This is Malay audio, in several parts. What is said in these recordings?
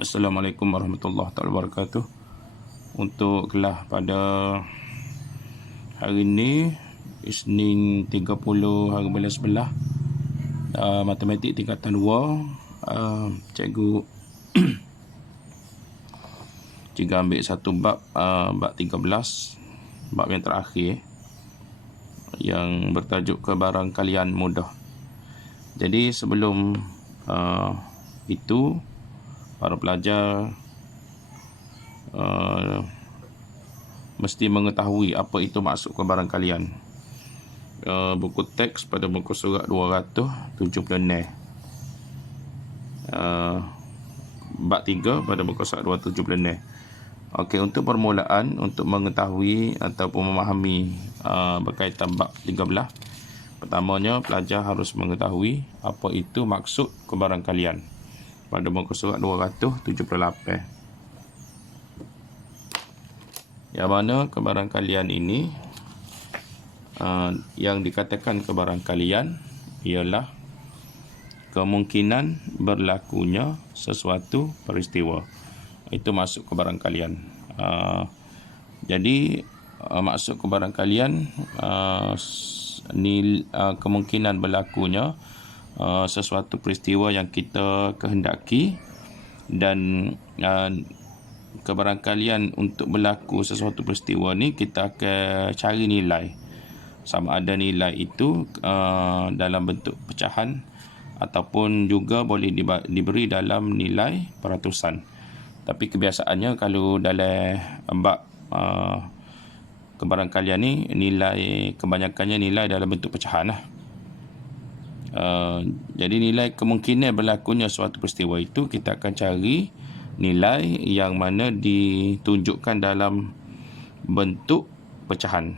Assalamualaikum warahmatullahi wabarakatuh. Untuk kelas pada hari ini, Isnin 30 hari bulan 11, matematik tingkatan 2, cikgu ambil satu bab, bab 13, bab yang terakhir, yang bertajuk kebarangkalian mudah. Jadi sebelum itu, para pelajar mesti mengetahui apa itu maksud kebarangkalian. Buku teks pada muka surat 276, bab 3 pada muka surat 276. Okey, untuk permulaan, untuk mengetahui ataupun memahami berkaitan bab 13, pertamanya pelajar harus mengetahui apa itu maksud kebarangkalian pada muka surat 278. Yang mana kebarangkalian ini, yang dikatakan kebarangkalian ialah kemungkinan berlakunya sesuatu peristiwa. Itu maksud kebarangkalian. Jadi maksud kebarangkalian kemungkinan berlakunya sesuatu peristiwa yang kita kehendaki, dan kebarangkalian untuk berlaku sesuatu peristiwa ni kita akan cari nilai, sama ada nilai itu dalam bentuk pecahan ataupun juga boleh diberi dalam nilai peratusan. Tapi kebiasaannya kalau dalam bab kebarangkalian ni, nilai kebanyakannya nilai dalam bentuk pecahan lah. Jadi nilai kemungkinan berlakunya suatu peristiwa itu kita akan cari nilai yang mana ditunjukkan dalam bentuk pecahan.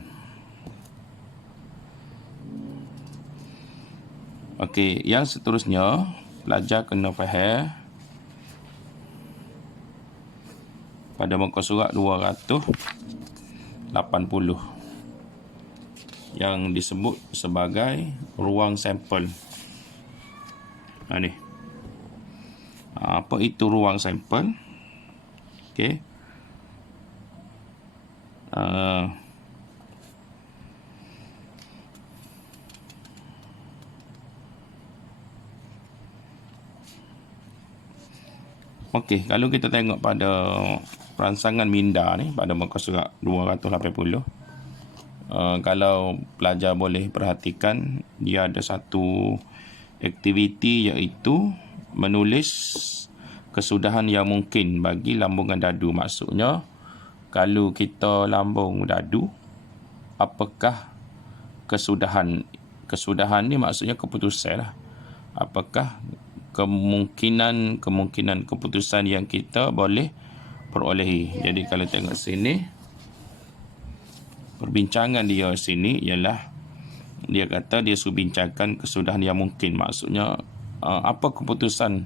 Okey, yang seterusnya pelajar kena faham pada muka surat 280 yang disebut sebagai ruang sampel. Ni. Apa itu ruang sampel? Okey. Okey, kalau kita tengok pada rangsangan minda ni pada muka surat 280, kalau pelajar boleh perhatikan, dia ada satu aktiviti iaitu menulis kesudahan yang mungkin bagi lambungan dadu. Maksudnya, kalau kita lambung dadu, apakah kesudahan? Kesudahan ni maksudnya keputusan lah. Apakah kemungkinan keputusan yang kita boleh perolehi. Jadi kalau tengok sini, perbincangan dia sini ialah dia kata dia suruh bincangkan kesudahan yang mungkin. Maksudnya apa keputusan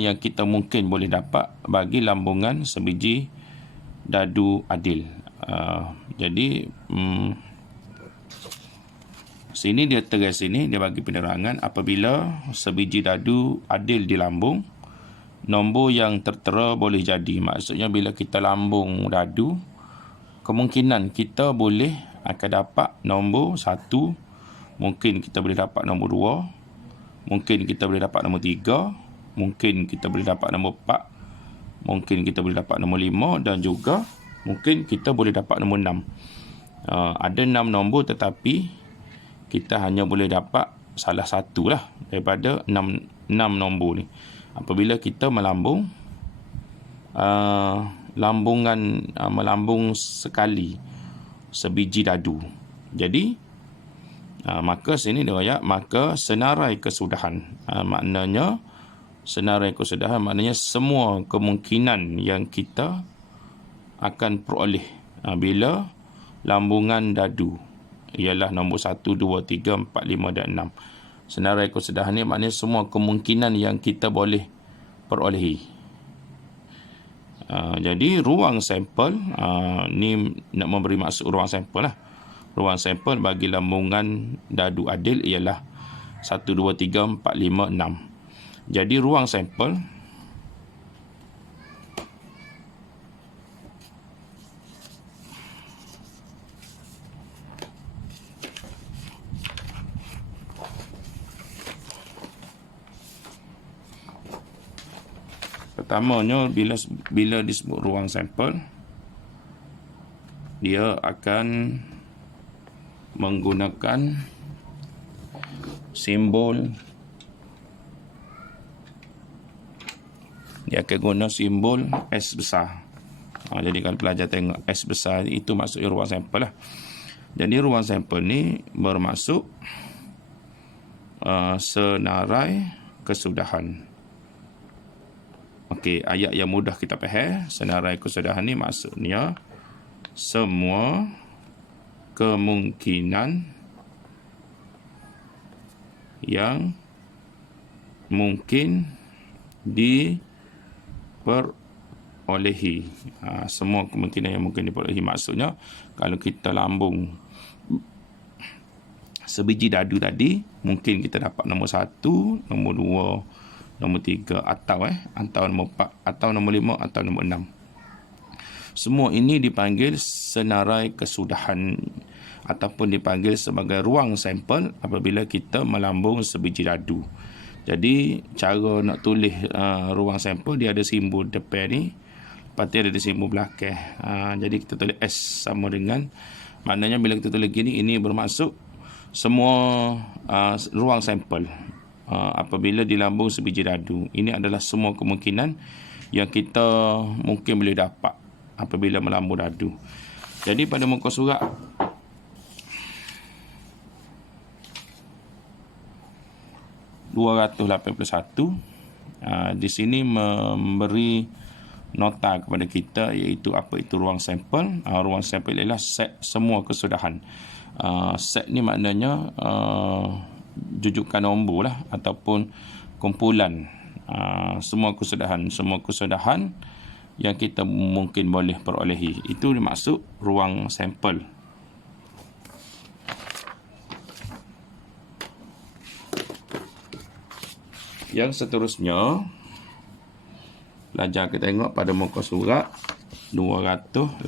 yang kita mungkin boleh dapat bagi lambungan sebiji dadu adil. Jadi sini dia tegas, sini dia bagi penerangan apabila sebiji dadu adil di lambung, nombor yang tertera boleh jadi. Maksudnya bila kita lambung dadu, kemungkinan kita boleh akan dapat nombor 1, mungkin kita boleh dapat nombor 2, mungkin kita boleh dapat nombor 3, mungkin kita boleh dapat nombor 4, mungkin kita boleh dapat nombor 5, dan juga mungkin kita boleh dapat nombor 6. Ada 6 nombor, tetapi kita hanya boleh dapat salah satu lah daripada 6 nombor ni. Apabila kita melambung melambung sekali sebiji dadu. Jadi maka sini dia ayat, maka senarai kesudahan. Maknanya senarai kesudahan maknanya semua kemungkinan yang kita akan peroleh bila lambungan dadu ialah nombor 1, 2, 3, 4, 5 dan 6. Senarai kesudahan ni maknanya semua kemungkinan yang kita boleh perolehi. Jadi ruang sampel ni nak memberi maksud ruang sampel lah. Ruang sampel bagi lambungan dadu adil ialah 1, 2, 3, 4, 5, 6. Jadi ruang sampel Pertamanya, bila disebut ruang sampel, dia akan menggunakan simbol. Dia akan guna simbol S besar. Jadi kalau pelajar tengok S besar, itu maksudnya ruang sampel lah. Jadi ruang sampel ni bermaksud senarai kesudahan. Okey, ayat yang mudah kita faham. Senarai kesudahan ni maksudnya semua kemungkinan yang mungkin diperolehi. Semua kemungkinan yang mungkin diperolehi. Maksudnya, kalau kita lambung sebiji dadu tadi, mungkin kita dapat nombor 1, nombor 2, nombor 3, atau nombor 4, atau nombor 5, atau nombor 6. Semua ini dipanggil senarai kesudahan ataupun dipanggil sebagai ruang sampel apabila kita melambung sebiji dadu. Jadi, cara nak tulis ruang sampel, dia ada simbol depan ni, lepas tu ada simbol belakang. Jadi, kita tulis S sama dengan, maknanya bila kita tulis gini, ini bermaksud semua ruang sampel apabila dilambung sebiji dadu. Ini adalah semua kemungkinan yang kita mungkin boleh dapat apabila melambung dadu. Jadi pada muka surat di sini memberi nota kepada kita, iaitu apa itu ruang sampel. Ruang sampel ialah set semua kesudahan. Set ni maknanya jujukan nombor lah, ataupun kumpulan semua kesudahan yang kita mungkin boleh perolehi. Itu dimaksud ruang sampel. Yang seterusnya, pelajar kita tengok pada muka surat 282.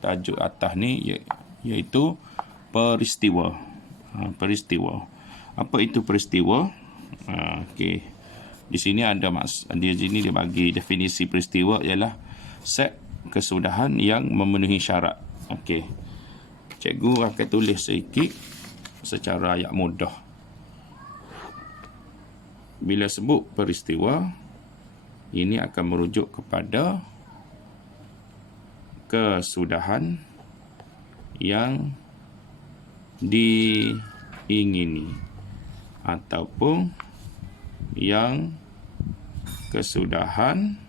Tajuk atas ni iaitu peristiwa. Peristiwa. Apa itu peristiwa? Okey. Di sini dia bagi definisi peristiwa ialah set kesudahan yang memenuhi syarat. Okey. Cikgu akan tulis sedikit secara ayat mudah. Bila sebut peristiwa, ini akan merujuk kepada kesudahan yang diingini ataupun yang kesudahan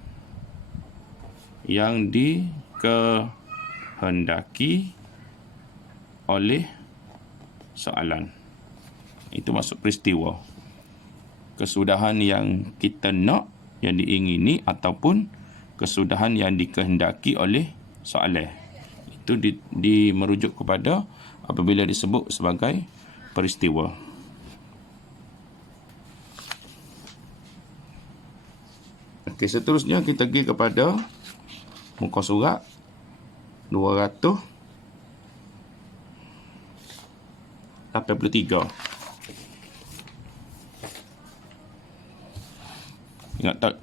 yang dikehendaki oleh soalan. Itu maksud peristiwa. Kesudahan yang kita nak, yang diingini, ataupun kesudahan yang dikehendaki oleh soalan. Itu merujuk kepada apabila disebut sebagai peristiwa. Okey, seterusnya kita pergi kepada muka surat 283.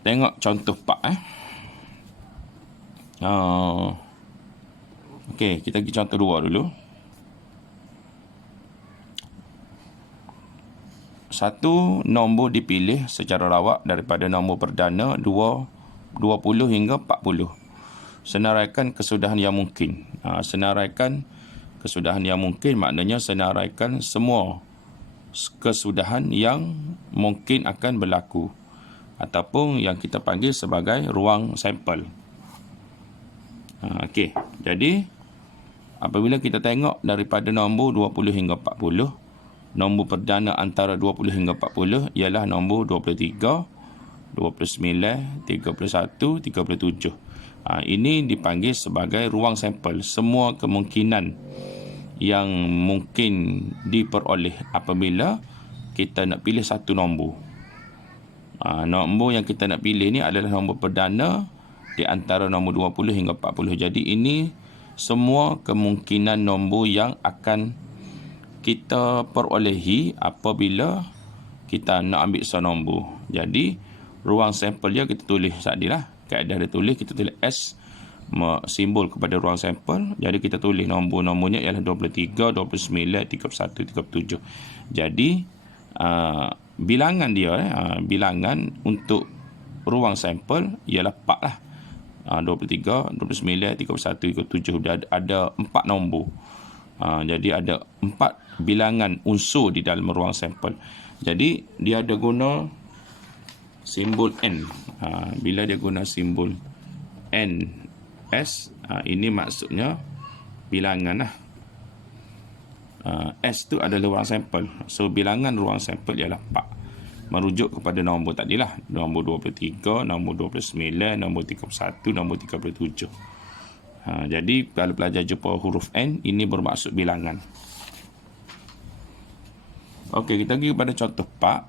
Tengok contoh pak. Okey, kita pergi contoh 2 dulu. 1, nombor dipilih secara rawak daripada nombor perdana 20 hingga 40. Senaraikan kesudahan yang mungkin. Senaraikan kesudahan yang mungkin maknanya senaraikan semua kesudahan yang mungkin akan berlaku ataupun yang kita panggil sebagai ruang sampel. Okey, jadi apabila kita tengok daripada nombor 20 hingga 40, nombor perdana antara 20 hingga 40 ialah nombor 23, 29, 31, 37. Ini dipanggil sebagai ruang sampel. Semua kemungkinan yang mungkin diperoleh apabila kita nak pilih satu nombor. Nombor yang kita nak pilih ni adalah nombor perdana di antara nombor 20 hingga 40. Jadi ini semua kemungkinan nombor yang akan kita perolehi apabila kita nak ambil senombor. Jadi ruang sampel dia kita tulis tadilah. Kaedah dia tulis, kita tulis S simbol kepada ruang sampel. Jadi kita tulis nombor-nombornya ialah 23, 29, 31, 37. Jadi bilangan dia bilangan untuk ruang sampel ialah 4 lah. 23, 29, 31, 37. Ada 4 nombor. Jadi ada 4 bilangan unsur di dalam ruang sampel. Jadi dia ada guna simbol N. Bila dia guna simbol N S, ini maksudnya bilangan lah. S tu adalah ruang sampel. So bilangan ruang sampel ialah 4. Merujuk kepada nombor tadilah, nombor 23, nombor 29, nombor 31, nombor 37. Jadi kalau pelajar jumpa huruf N, ini bermaksud bilangan. Okey, kita pergi kepada contoh 4.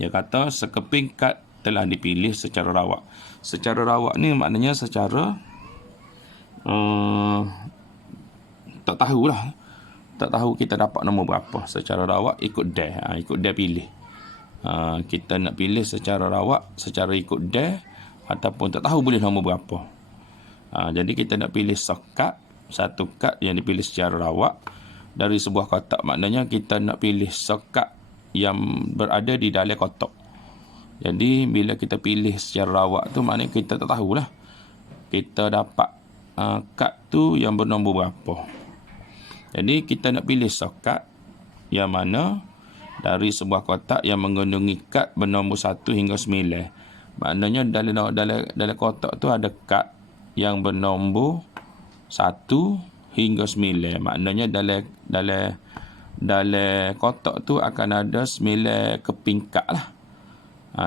Dia kata sekeping kad telah dipilih secara rawak. Secara rawak ni maknanya secara tak tahulah. Tak tahu kita dapat nombor berapa. Secara rawak ikut dia. Ikut dia pilih. Kita nak pilih secara rawak, secara ikut dia, ataupun tak tahu boleh nombor berapa. Jadi kita nak pilih sokad, satu kad yang dipilih secara rawak dari sebuah kotak. Maknanya kita nak pilih sokad yang berada di dalam kotak. Jadi bila kita pilih secara rawak tu, maknanya kita tak tahulah kita dapat kad tu yang bernombor berapa. Jadi kita nak pilih sokad yang mana dari sebuah kotak yang mengandungi kad bernombor 1 hingga 9. Maknanya dalam kotak tu ada kad yang bernombor 1 hingga 9. Maknanya dalam kotak tu akan ada 9 keping kad lah.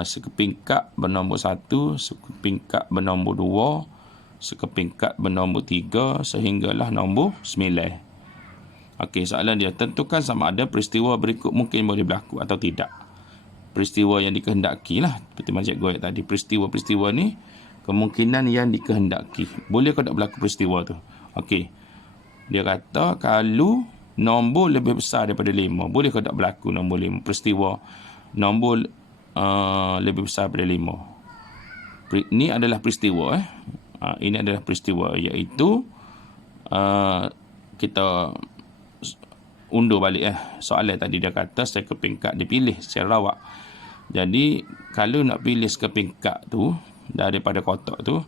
Sekeping kad bernombor 1, sekeping kad bernombor 2, sekeping kad bernombor 3 sehinggalah nombor 9. Okey, soalan dia, tentukan sama ada peristiwa berikut mungkin boleh berlaku atau tidak. Peristiwa yang dikehendaki lah, seperti macam cikgu ayat tadi. Peristiwa-peristiwa ni kemungkinan yang dikehendaki. Boleh ke tak berlaku peristiwa tu? Okey, dia kata kalau nombor lebih besar daripada 5, boleh ke tak berlaku nombor 5? Peristiwa nombor lebih besar daripada 5. Ini adalah peristiwa. Ini adalah peristiwa, iaitu kita undur balik soalan tadi. Dia kata sekeping kad dipilih secara rawak. Jadi kalau nak pilih sekeping kad tu daripada kotak tu,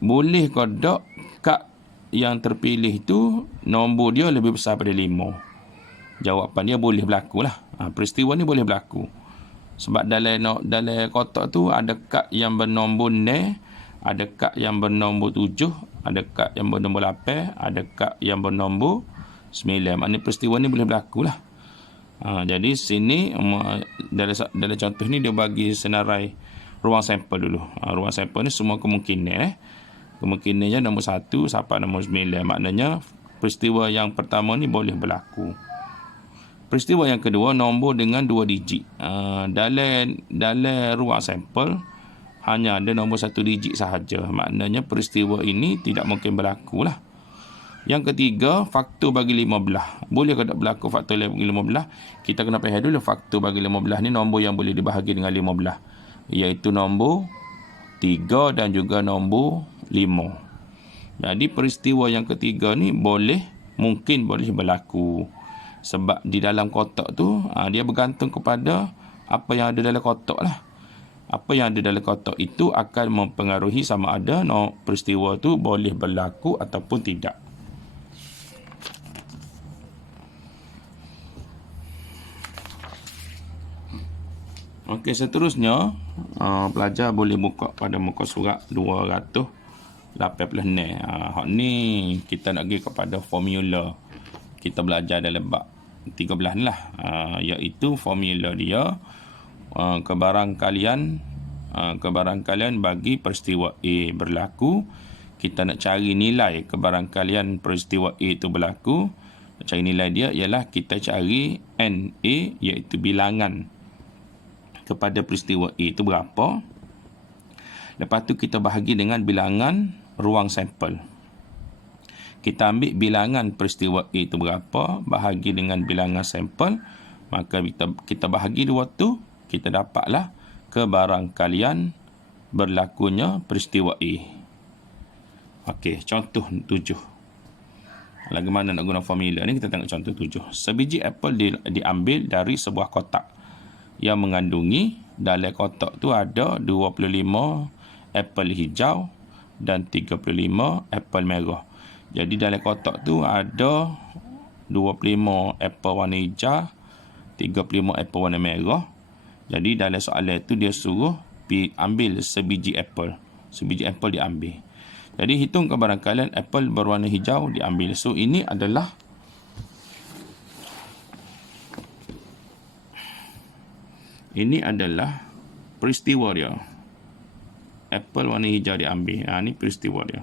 boleh ke tak kad yang terpilih tu nombor dia lebih besar daripada 5? Jawapan dia boleh berlaku lah. Peristiwa ni boleh berlaku. Sebab dalam kotak tu ada kad yang bernombor 0, ada kad yang bernombor 7, ada kad yang bernombor 8, ada kad yang bernombor 9. Maknanya peristiwa ni boleh berlaku lah. Jadi sini dalam contoh ni dia bagi senarai ruang sampel dulu. Ruang sampel ni semua kemungkinan. Kemungkinannya nombor 1 sampai nombor 9. Maknanya peristiwa yang pertama ni boleh berlaku. Peristiwa yang kedua, nombor dengan 2 digit. Dalam ruang sampel hanya ada nombor 1 digit sahaja. Maknanya peristiwa ini tidak mungkin berlaku lah. Yang ketiga, faktor bagi 15. Boleh ke tak berlaku faktor bagi 15? Kita kena faham dulu faktor bagi 15 ni nombor yang boleh dibahagi dengan 15. Iaitu nombor 3 dan juga nombor 5. Jadi peristiwa yang ketiga ni mungkin boleh berlaku. Sebab di dalam kotak tu dia bergantung kepada apa yang ada dalam kotak lah. Apa yang ada dalam kotak itu akan mempengaruhi sama ada peristiwa tu boleh berlaku ataupun tidak. Okey, seterusnya pelajar boleh buka pada muka surat 286. Hak ni kita nak pergi kepada formula. Kita belajar dalam bab 13 lah. Iaitu formula dia kebarangkalian bagi peristiwa A berlaku. Kita nak cari nilai kebarangkalian peristiwa A itu berlaku. Nak cari nilai dia ialah kita cari NA, iaitu bilangan kepada peristiwa A itu berapa. Lepas tu kita bahagi dengan bilangan ruang sampel. Kita ambil bilangan peristiwa A itu berapa, bahagi dengan bilangan sampel. Maka kita bahagi dua tu, kita dapatlah kebarangkalian berlakunya peristiwa A. Okey, contoh 7. Lagi mana nak guna formula ni, kita tengok contoh 7. Sebiji apple diambil dari sebuah kotak yang mengandungi, dalam kotak tu ada 25 apple hijau dan 35 apple merah. Jadi dalam kotak tu ada 25 apple warna hijau, 35 apple warna merah. Jadi dalam soalan tu dia suruh ambil sebiji apple. Sebiji apple diambil. Jadi hitung kebarangkalian apple berwarna hijau diambil. So ini adalah peristiwa dia. Apple warna hijau diambil. Ini peristiwa dia.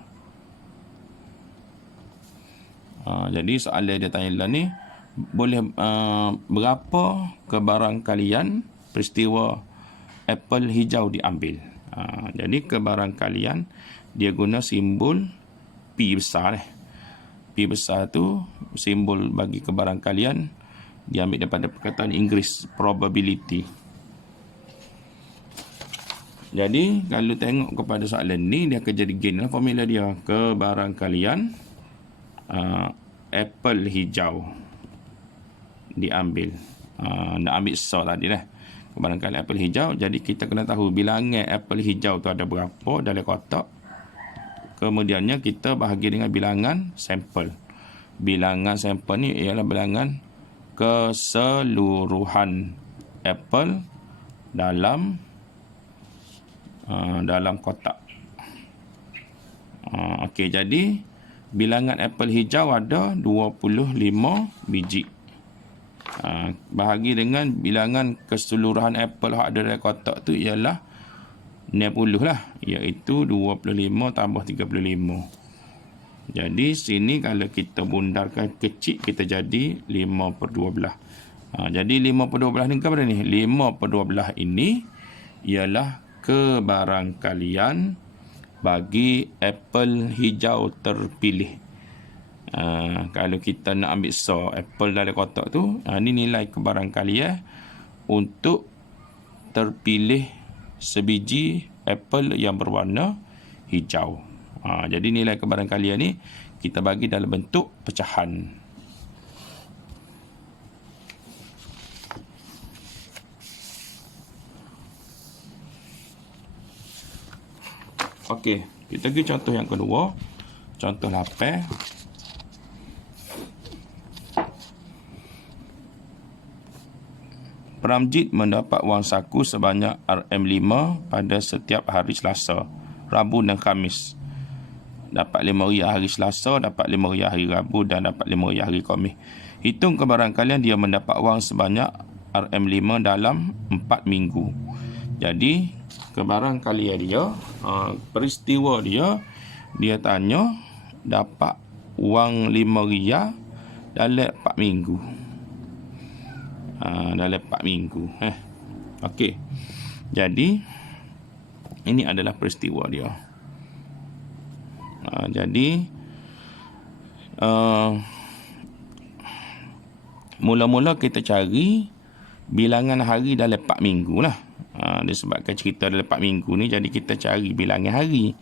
Jadi soalan dia tanya lah ni, boleh berapa kebarangkalian peristiwa apple hijau diambil. Jadi kebarangkalian dia guna simbol P besar. P besar tu simbol bagi kebarangkalian diambil daripada perkataan Inggeris probability. Jadi kalau tengok kepada soalan ni, dia akan jadi gini formula dia. Kebarangkalian apple hijau diambil. Nak ambil so tadi lah. Kebarangkalian apple hijau. Jadi kita kena tahu bilangan apple hijau tu ada berapa dalam kotak. Kemudiannya kita bahagi dengan bilangan sampel. Bilangan sampel ni ialah bilangan keseluruhan apple dalam kotak. Okey, jadi bilangan apple hijau ada 25 biji. Bahagi dengan bilangan keseluruhan apple yang ada dalam kotak tu ialah 60 lah, iaitu 25 tambah 35. Jadi sini kalau kita bundarkan kecil, kita jadi 5/12. Jadi 5/12 ni kepada ni? 5/12 ini ialah kebarangkalian bagi apple hijau terpilih. Kalau kita nak ambil so apple dalam kotak tu, ni nilai kebarangkalian untuk terpilih sebiji apple yang berwarna hijau. Jadi nilai kebarangkalian ni kita bagi dalam bentuk pecahan. Okey, kita pergi contoh yang kedua. Contoh 8. Pramjit mendapat wang saku sebanyak RM5 pada setiap hari Selasa, Rabu dan Khamis. Dapat RM5 hari Selasa, dapat RM5 hari Rabu dan dapat RM5 hari Khamis. Hitung kebarangkalian dia mendapat wang sebanyak RM5 dalam 4 minggu. Jadi kebarangkalian dia, peristiwa dia tanya dapat wang RM5 dalam 4 minggu. Dalam 4 minggu. Okey. Jadi ini adalah peristiwa dia. Jadi mula-mula kita cari bilangan hari dalam 4 minggu lah. Disebabkan cerita dalam 4 minggu ni, jadi kita cari bilangan hari.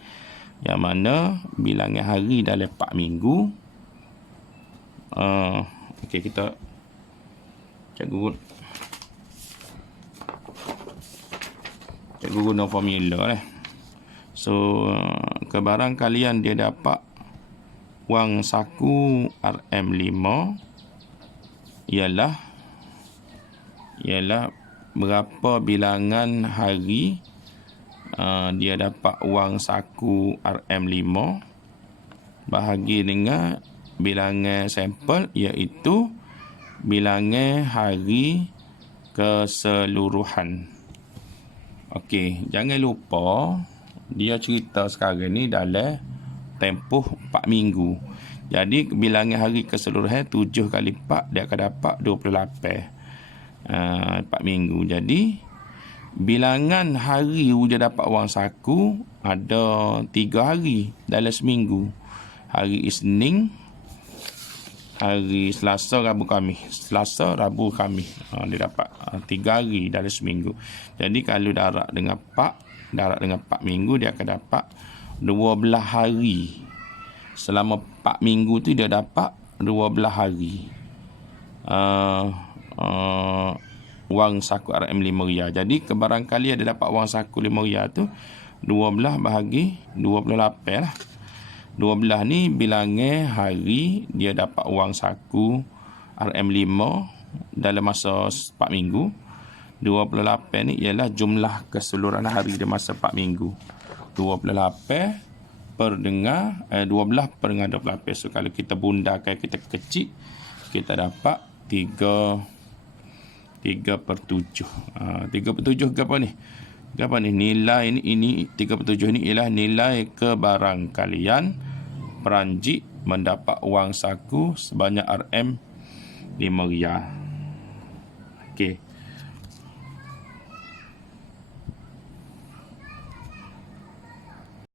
Yang mana bilangan hari dalam 4 minggu. Okey, kita Cikgu guna formula lah. So kebarangkalian dia dapat wang saku RM5 ialah berapa bilangan hari dia dapat wang saku RM5 bahagi dengan bilangan sampel, iaitu bilangan hari keseluruhan. Okey, jangan lupa dia cerita sekarang ni dalam tempoh 4 minggu. Jadi bilangan hari keseluruhan 7 kali 4 dia akan dapat 28. 4 minggu. Jadi bilangan hari dia dapat wang saku ada 3 hari dalam seminggu. Hari Isnin, hari Selasa, Rabu, Khamis. Selasa, Rabu, Khamis. Dia dapat 3 hari dalam seminggu. Jadi kalau darab dengan 4 minggu, dia akan dapat 12 hari. Selama 4 minggu tu dia dapat 12 hari. Wang saku RM5 riyal. Jadi kebarangkali ada dapat wang saku 5 riyal tu 12 bahagi 28 lah. 12 ni bilangan hari dia dapat wang saku RM5 dalam masa 4 minggu. 28 ni ialah jumlah keseluruhan hari dia masa 4 minggu. 28 per dengan 12 per dengan 28. So kalau kita bundakan, kita kecil, kita dapat 3/7. 3/7 ke apa ni? Apa ni? Nilai ini 3/7 ni ialah nilai kebarangkalian peranjit mendapat wang saku sebanyak RM5 riyal. Okey.